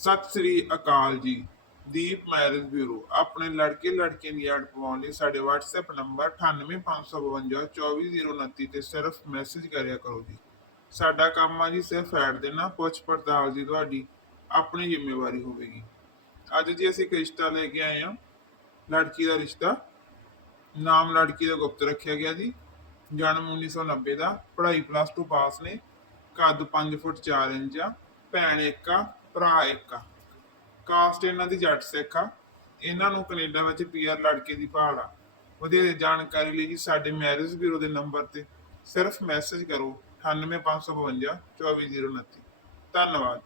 ਸਤਿ ਸ੍ਰੀ ਅਕਾਲ ਜੀ। ਦੀਪ marriage bureau, ਆਪਣੇ ਲੜਕੇ ਲੜਕੀਆਂ ਦੀ ਐਡ ਪਵਾਉਣ ਲਈ ਸਾਡੇ WhatsApp ਨੰਬਰ 9855524029 ਤੇ ਸਿਰਫ ਮੈਸੇਜ ਕਰਿਆ ਕਰੋ ਜੀ। ਸਾਡਾ ਕੰਮ ਆ ਜੀ ਸਿਰਫ ਐਡ ਦੇਣਾ, ਪੁੱਛ ਪੜਤਾਲ ਦੀ ਤੁਹਾਡੀ, ਆਪਣੀ ਜ਼ਿੰਮੇਵਾਰੀ ਹੋਵੇਗੀ। ਅੱਜ ਜੀ ਅਸੀਂ ਇੱਕ ਰਿਸ਼ਤਾ ਲੈ ਕੇ ਆਏ ਹਾਂ, ਲੜਕੀ ਦਾ ਰਿਸ਼ਤਾ। ਨਾਮ ਲੜਕੀ ਦਾ ਗੁਪਤ ਰੱਖਿਆ ਗਿਆ ਜੀ। ਜਨਮ 1990 ਦਾ, ਪੜ੍ਹਾਈ ਪਲੱਸ 2 ਪਾਸ ਨੇ। ਕੱਦ 5 ਫੁੱਟ 4 ਇੰਚ ਆ, ਭੈਣ ਇੱਕ ਆ ਭਰਾ ਇੱਕ ਆ। ਕਾਸਟ ਇਹਨਾਂ ਦੀ ਜੱਟ ਸਿੱਖ ਆ। ਇਹਨਾਂ ਨੂੰ ਕੈਨੇਡਾ ਵਿੱਚ ਪੀਆਰ ਲੜਕੇ ਦੀ ਭਾਲ ਆ। ਵਧੇਰੇ ਜਾਣਕਾਰੀ ਲਈ ਜੀ ਸਾਡੇ ਮੈਰਿਜ ਬਿਊਰੋ ਦੇ ਨੰਬਰ ਤੇ ਸਿਰਫ ਮੈਸੇਜ ਕਰੋ। 98552 24029 ਧੰਨਵਾਦ